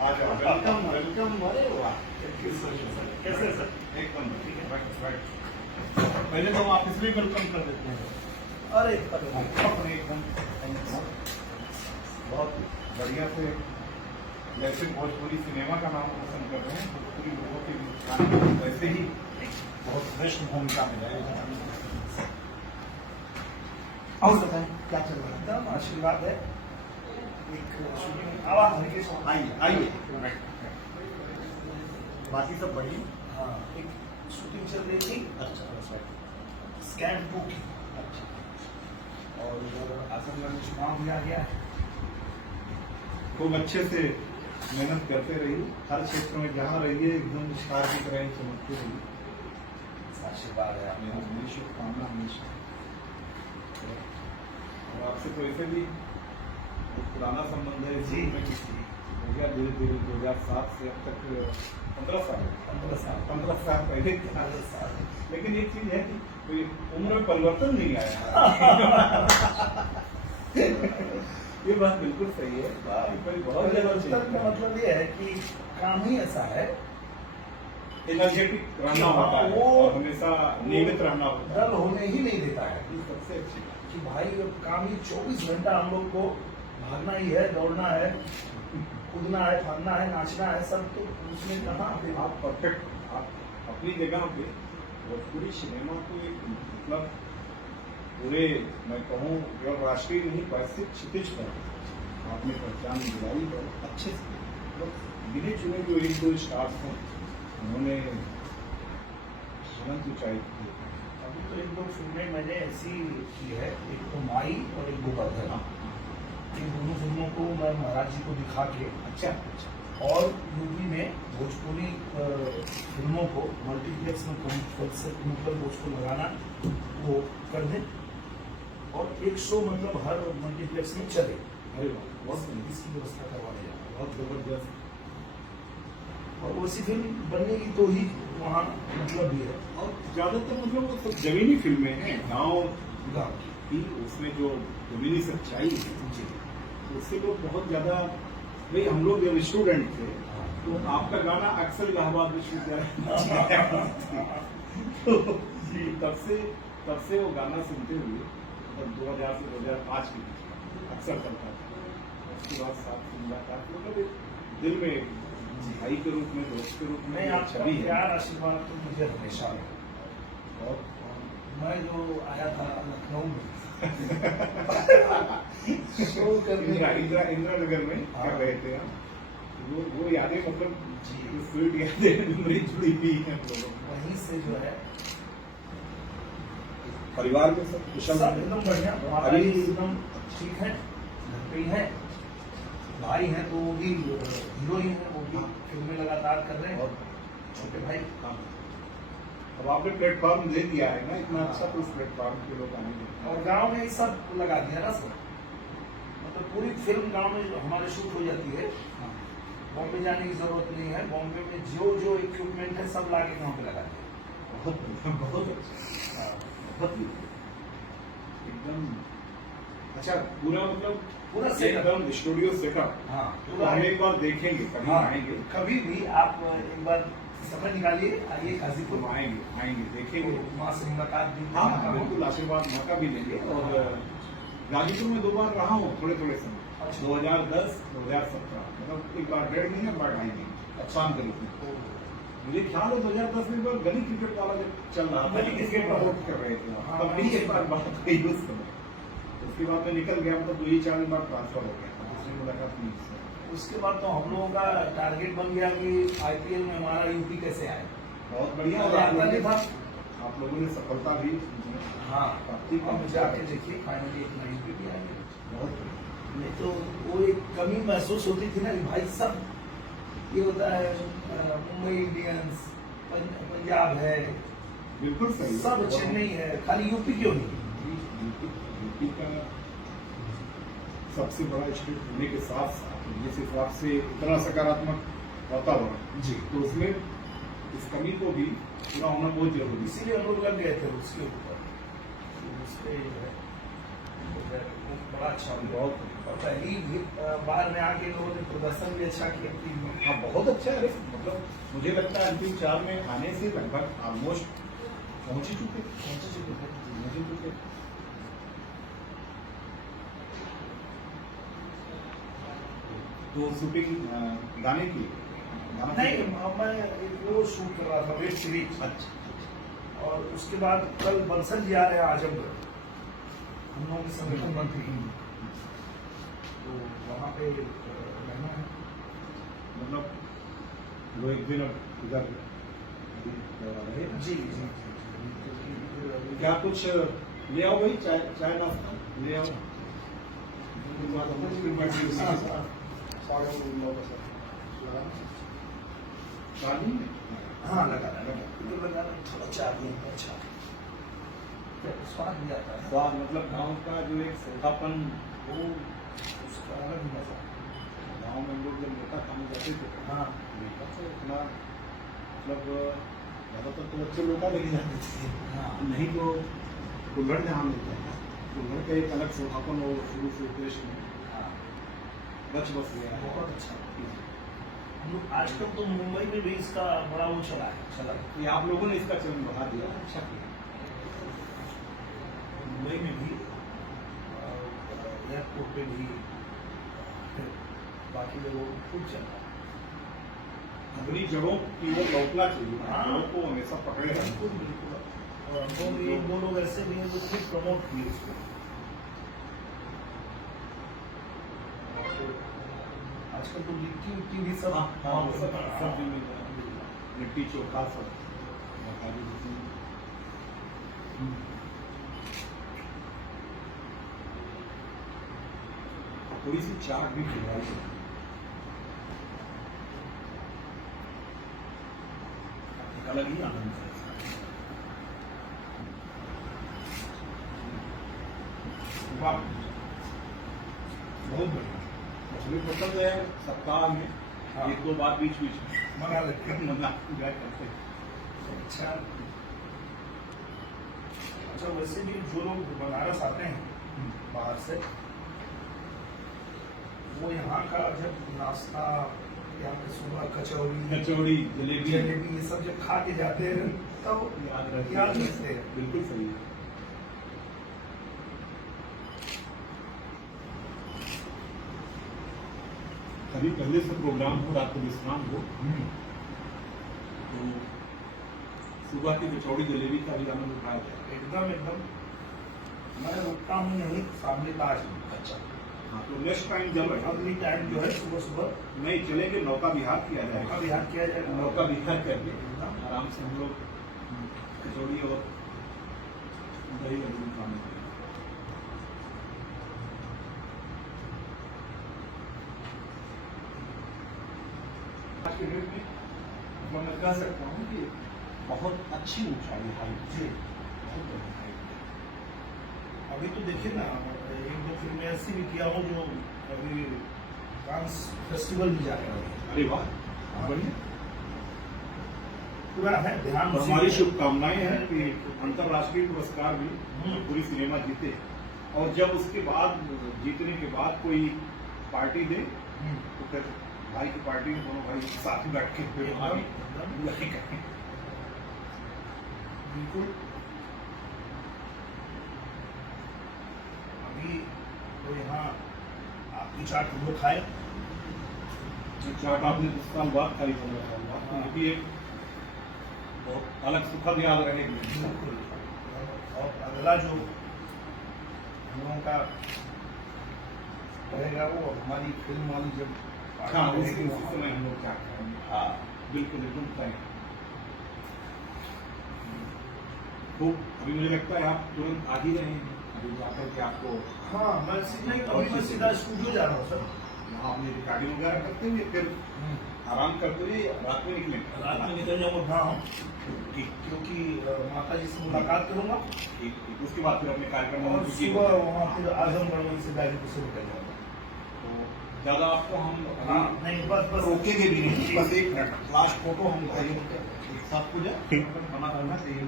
आ जाओ, welcome welcome. अरे वाह, कैसे सर? एकदम ठीक है। पहले तो हम ऑफिस में वेलकम कर देते हैं। अरे अपने एकदम बहुत बढ़िया से, जैसे भोजपुरी सिनेमा का नाम रोशन कर रहे हैं, भोजपुरी लोगों के बीच वैसे ही बहुत श्रेष्ठ भूमिका में रहेगा। और बताएं क्या चल रहा है? एकदम आशीर्वाद है। एक शूटिंग आइए आइए, बाकी सब बढ़िया। हाँ, एक शूटिंग चल रही थी अच्छा स्कैन 2 की, अच्छा। और इधर आजमगढ़ में चुनाव भी आ गया है। खूब अच्छे से मेहनत करते रहिए, हर क्षेत्र में जहाँ रहिए एकदम स्टार की तरह ही चमकते रहिए। आशीर्वाद है आपने। मेरी मेरी शुभकामना हमेशा। और आपसे तो ऐसे भी एक पुराना संबंध है जी में हो गया धीरे धीरे 2007 से अब तक 15 साल 15 साल पहले था। 15 साल। लेकिन एक चीज है कि कोई उम्र में परिवर्तन नहीं आया। ये बात बिल्कुल सही है, बहुत परिवर्तन का मतलब ये है कि काम ही ऐसा है, एनर्जेटिक रहना होता है वो और हमेशा नियमित रहना होता है। डल होने ही नहीं देता है ये सबसे अच्छी बात कि भाई अब काम ही 24 घंटा हम लोग को भागना ही है, दौड़ना है, कूदना है, भागना है, नाचना है, सब तो उसमें कहाँ है। आप परफेक्ट, आप अपनी जगह पे भोजपुरी सिनेमा को एक मतलब पूरे, मैं कहूँ केवल राष्ट्रीय नहीं वैश्विक क्षितिज पर आपने पहचान दिलाई और अच्छे से मतलब गिने चुने जो एक दो स्टार्स हैं उन्होंने अनंत ऊंचाई की। अभी तो एक दो फिल्में मैंने ऐसी की है, एक तो माई और एक गोवर्धन। इन दोनों फिल्मों को मैं महाराज जी को दिखा के अच्छा और यूपी में भोजपुरी फिल्मों को मल्टीप्लेक्स में मतलब उसको लगाना वो कर दें और एक शो मतलब हर मल्टीप्लेक्स में चले। अरे वाह, बहुत इसकी व्यवस्था करवा दें बहुत जबरदस्त। और वैसी फिल्म बनेगी तो ही वहाँ मतलब भी है। और ज्यादातर मतलब वो सब जमीनी फिल्में हैं, गाँव गाँव की, उसमें जो जमीनी सच्चाई है जी, उससे लोग बहुत ज्यादा। भाई हम लोग जब स्टूडेंट थे तो आपका गाना अक्सर इलाहाबाद विश्वविद्यालय तो तब से वो गाना सुनते हुए मतलब 2000 से 2005 के बीच में अक्सर चलता था। उसके बाद साथ मुलाकात मतलब एक दिल में भाई के रूप में, दोस्त के रूप में मैं आपका छवि है। प्यार आशीर्वाद तो मुझे हमेशा है। और मैं जो आया था लखनऊ में शो करने इंदिरा नगर में कर रहे थे हम, वो यादें मतलब जी, स्वीट यादें मेरी जुड़ी हुई है हम लोगों को। वहीं से जो है परिवार के सब कुशल सब हैं? एकदम बढ़िया, माता जी एकदम ठीक है, घर पे ही है। भाई हैं तो वो भी हीरो ही है, वो भी फिल्में लगातार कर रहे हैं। और छोटे भाई हाँ, अब आपने प्लेटफॉर्म दे दिया है ना इतना अच्छा, तो उस प्लेटफॉर्म के लोग आने देते और हैं। गांव में ये सब लगा दिया ना सर, मतलब पूरी फिल्म गांव में हमारे शूट हो जाती है। हाँ, बॉम्बे जाने की जरूरत नहीं है, बॉम्बे में जो जो इक्विपमेंट है सब लाके गांव पे लगा दिया। बहुत अच्छा, बहुत ही एकदम अच्छा पूरा मतलब पूरा सेटअप, एकदम स्टूडियो सेटअप। हाँ तो हम एक बार देखेंगे, कभी हाँ, आएंगे, कभी भी आप एक बार समय निकालिए, आइए गाजीपुर, तो आएंगे देखेंगे। माँ से मुलाकात भी हाँ बिल्कुल, आशीर्वाद मौका भी लेंगे। और गाजीपुर में 2 बार रहा हूँ थोड़े थोड़े समय, 2010 2017, मतलब एक बार 1.5 महीने बाद आएंगे काम के रूप में। मुझे ख्याल है 2010 में एक बार गली क्रिकेट वाला जब चल रहा था, गली क्रिकेट प्रमोट कर रहे थे, हाँ, तब मेरी एक बार बात हुई उस समय। उसके बाद मैं निकल गया, मतलब 2-4 दिन बाद ट्रांसफर हो गया था, दूसरी मुलाकात नहीं हुई। उसके बाद तो हम लोगों का टारगेट बन गया कि आईपीएल में हमारा यूपी कैसे आए। बहुत बढ़िया, और आप लोगों ने सफलता भी हाँ, प्राप्ति की। अब जाके देखिए फाइनली एक नई यूपी भी आएंगे। बहुत नहीं तो वो एक कमी महसूस होती थी ना कि भाई सब ये होता है, मुंबई इंडियंस, पंजाब है, बिल्कुल सही, सब चेन्नई है, खाली यूपी क्यों नहीं। यूपी का सबसे बड़ा स्टेट होने के साथ साथ जिस हिसाब से इतना सकारात्मक वातावरण जी, तो उसमें इस कमी को भी पूरा होना बहुत जरूरी है। इसीलिए हम लोग लग गए थे उसके ऊपर, उस पे जो है वो बड़ा अच्छा हो गया। बहुत और पहली बार में आके लोगों ने प्रदर्शन भी अच्छा किया टीम में। हाँ बहुत अच्छा है। मतलब मुझे लगता है अंतिम 4 में आने से लगभग ऑलमोस्ट पहुंच ही चुके पहुंच ही चुके। तो शूटिंग गाने की गाना नहीं, मैं एक वो शूट कर रहा था, वेब सीरीज। अच्छा और उसके बाद कल बंसल जी आ रहे हैं आजमगढ़, हम लोगों के संगठन मंत्री, तो वहाँ पे रहना है। मतलब वो एक दिन अब इधर रहे। जी जी जी जी। क्या कुछ ले आओ भाई, चाय चाय नाश्ता ले आओ। शादी में हाँ लगाना थोड़ा चाहिए, अच्छा स्वाद भी आता है। स्वाद मतलब गांव का जो एक सूखापन, वो उसका अलग ही मजा है। गांव में हम लोग जब नेता खाने जाते थे हाँ नेता से इतना मतलब ज्यादातर तो अच्छे लोग लेके जाते थे। हाँ नहीं तो कुल्हड़ जहाँ मिलता है, कुल्हड़ का एक अलग सूखापन हो शुरू से देश में हाँ, बच बस गया है। बहुत अच्छा। हम लोग आजकल तो मुंबई में भी इसका बड़ा वो चला है, चला है। ये आप लोगों ने इसका चलन बढ़ा दिया, अच्छा किया। मुंबई में भी एयरपोर्ट पे भी, बाकी जगहों पे खूब चल रहा है। अपनी जड़ों की ओर लौटना चाहिए, हाँ। जड़ों को हमेशा पकड़े रखना। बिल्कुल बिल्कुल। और हम लोग एक दो लोग ऐसे भी हैं जो खूब प्रमोट किए इसको। और आजकल तो लिट्टी उट्टी भी सब हाँ, वो सब भी मिल रहा है। लिट्टी चोखा सब मखानी रोटी। थोड़ी सी चाट भी खिलाई, एक अलग ही आनंद है इसका। वाह बहुत बढ़िया। मछली पसंद है, सप्ताह में हाँ। 1-2 बार बीच बीच में मंगा लेते हैं। मंगा इंजॉय करते हैं। अच्छा अच्छा, वैसे भी जो लोग बनारस आते हैं बाहर से, वो यहाँ का जब नाश्ता या फिर सुबह कचौड़ी कचौड़ी जलेबी जलेबी ये सब जब खा के जाते हैं तब याद रखते याद रखते हैं। बिल्कुल सही है। कभी पहले से प्रोग्राम हो, रात को विश्राम हो, तो सुबह की कचौड़ी जलेबी का भी आनंद उठाया जाए। एकदम एकदम। मैं रुकता हूँ यहीं सामने ताज में। अच्छा, हाँ तो नेक्स्ट टाइम जब अगली टाइम जो है सुबह सुबह नहीं चलेंगे, नौका विहार किया का जाएगा। विहार किया जाएगा। नौका विहार करके आराम से हम लोग कचौड़ी और दही लड्डू खाने के लिए। आज के डेट में मैं कह सकता हूँ कि बहुत अच्छी ऊंचाई है जी, बहुत बढ़िया है। अभी तो देखिए ना, एक दो फिल्में ऐसी भी किया हूँ जो अभी डांस फेस्टिवल भी जा रहे हैं। अरे वाह बढ़िया। पूरा है ध्यान। और हमारी शुभकामनाएं हैं कि अंतर्राष्ट्रीय पुरस्कार भी पूरी सिनेमा जीते, और जब उसके बाद जीतने के बाद कोई पार्टी दे तो फिर भाई की पार्टी में दोनों भाई साथ में बैठ के फिर आगे यही करें। बिल्कुल। अभी तो यहाँ आपकी चाट हम लोग खाए। चाट आपने 10 साल बाद खाई, 15 साल बाद, तो ये भी एक बहुत अलग सुखद याद रहेगी। बिल्कुल। और अगला जो हम लोगों का रहेगा वो हमारी फिल्म वाली जब हाँ उसी समय हम लोग क्या करेंगे। हाँ बिल्कुल एकदम तय। तो अभी मुझे लगता है आप तुरंत आ ही रहे हैं, अभी जाकर के आपको हाँ, मैं नहीं तो अभी मैं सीधा स्टूडियो जा रहा हूँ सर। यहाँ अपनी रिकॉर्डिंग वगैरह करते हुए फिर आराम करते हुए रात में निकलेंगे। रात में निकल जाऊंगा गाँव, ठीक क्योंकि माता जी से मुलाकात करूंगा ठीक ठीक। उसके बाद फिर अपने कार्यक्रम में और सुबह वहाँ फिर आजमगढ़ वहीं से गाजीपुर से निकल जाऊंगा। तो ज्यादा आपको हम हाँ नहीं, बस बस रोकेंगे भी नहीं, बस एक मिनट लास्ट फोटो हम भाइयों के एक साथ हो जाए, बना करना चाहिए।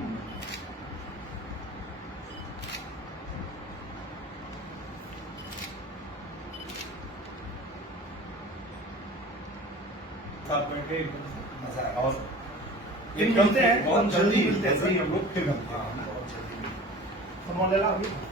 साथ बैठे मजा आया। और फिर मिलते हैं, बहुत हम जल्दी जल्दी मिलते हैं जल्दी सर। हम लोग फिर मिलते हैं बहुत जल्दी। फोन ले ला अभी।